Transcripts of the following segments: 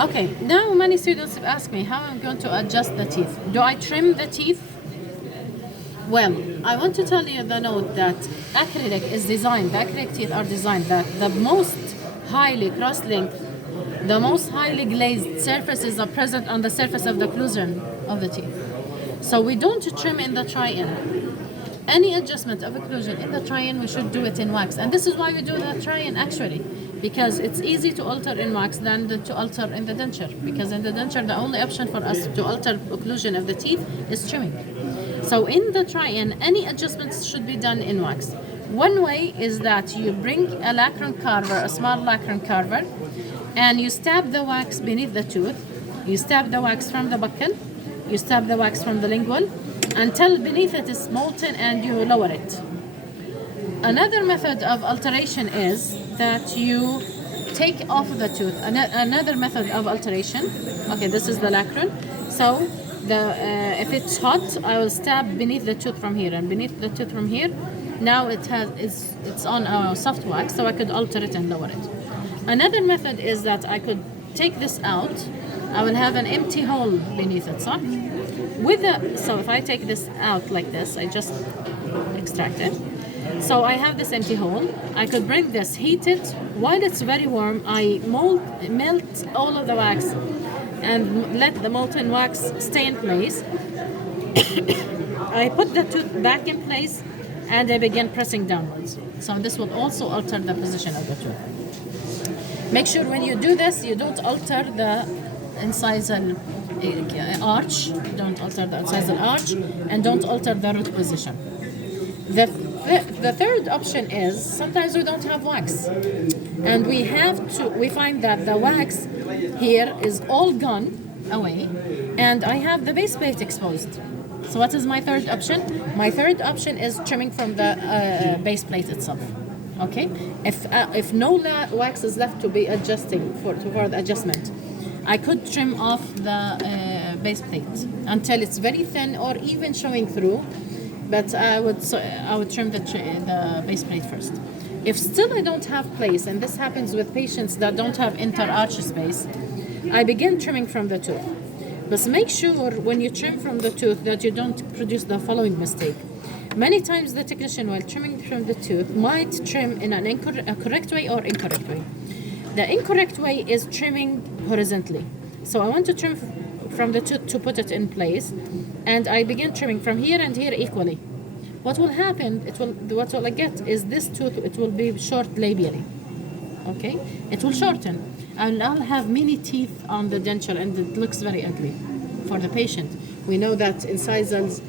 Okay, now many students have asked me how I'm going to adjust the teeth. Do I trim the teeth? Well, I want to tell you the note that acrylic is designed, the acrylic teeth are designed that the most highly cross-linked, the most highly glazed surfaces are present on the surface of the occlusion of the teeth. So we don't trim in the try-in. Any adjustment of occlusion in the try-in, we should do it in wax. And this is why we do the try-in actually, because it's easy to alter in wax than to alter in the denture. Because in the denture, the only option for us to alter occlusion of the teeth is trimming. So in the try-in, any adjustments should be done in wax. One way is that you bring a lacron carver, a small lacron carver, and you stab the wax beneath the tooth. You stab the wax from the buccal, you stab the wax from the lingual, until beneath it is molten and you lower it. Another method of alteration is that you take off the tooth. Another method of alteration, okay, this is the lacron. So if it's hot, I will stab beneath the tooth from here, and beneath the tooth from here, now it's on a soft wax, so I could alter it and lower it. Another method is that I could take this out. I will have an empty hole beneath it, so if I take this out like this, I just extract it. So I have this empty hole. I could bring this, heat it. While it's very warm, I melt all of the wax and let the molten wax stay in place. I put the tooth back in place and I begin pressing downwards. So this will also alter the position of the tooth. Make sure when you do this, you don't alter the incisal arch, don't alter the incisal arch, and don't alter the root position. The third option is sometimes we don't have wax, and we find that the wax here is all gone away, and I have the base plate exposed. So what is my third option? My third option is trimming from the base plate itself. Okay, if no wax is left to be adjusting for the adjustment, I could trim off the base plate until it's very thin or even showing through, but I would trim the base plate first. If still I don't have place, and this happens with patients that don't have inter-arch space, I begin trimming from the tooth. But make sure when you trim from the tooth that you don't produce the following mistake. Many times the technician, while trimming from the tooth, might trim in a correct way or incorrect way. The incorrect way is trimming horizontally. So I want to trim from the tooth to put it in place, and I begin trimming from here and here equally. What will happen, what will I get is this tooth, it will be short labially. Okay? It will shorten, and I'll have many teeth on the denture, and it looks very ugly for the patient. We know that incisals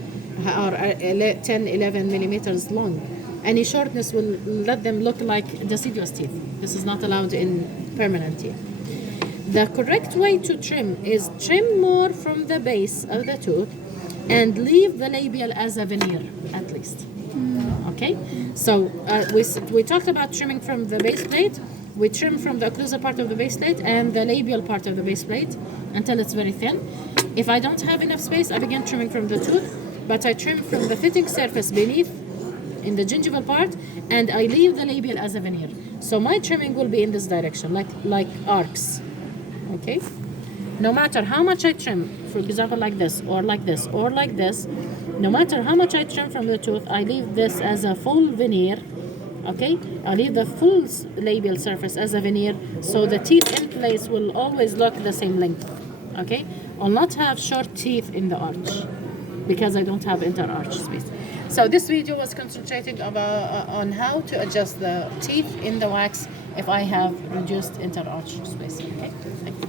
are 10, 11 millimeters long. Any shortness will let them look like deciduous teeth. This is not allowed in permanent teeth. The correct way to trim is trim more from the base of the tooth and leave the labial as a veneer, at least. Okay? So we talked about trimming from the base plate. We trim from the occlusal part of the base plate and the labial part of the base plate until it's very thin. If I don't have enough space, I begin trimming from the tooth, but I trim from the fitting surface beneath in the gingival part, and I leave the labial as a veneer. So my trimming will be in this direction, like arcs. Okay? No matter how much I trim, for example, like this, or like this, or like this, no matter how much I trim from the tooth, I leave this as a full veneer. Okay? I leave the full labial surface as a veneer, so the teeth in place will always look the same length. Okay? I'll not have short teeth in the arch because I don't have inter-arch space. So this video was concentrating on how to adjust the teeth in the wax if I have reduced inter-arch space. Okay? Thank you.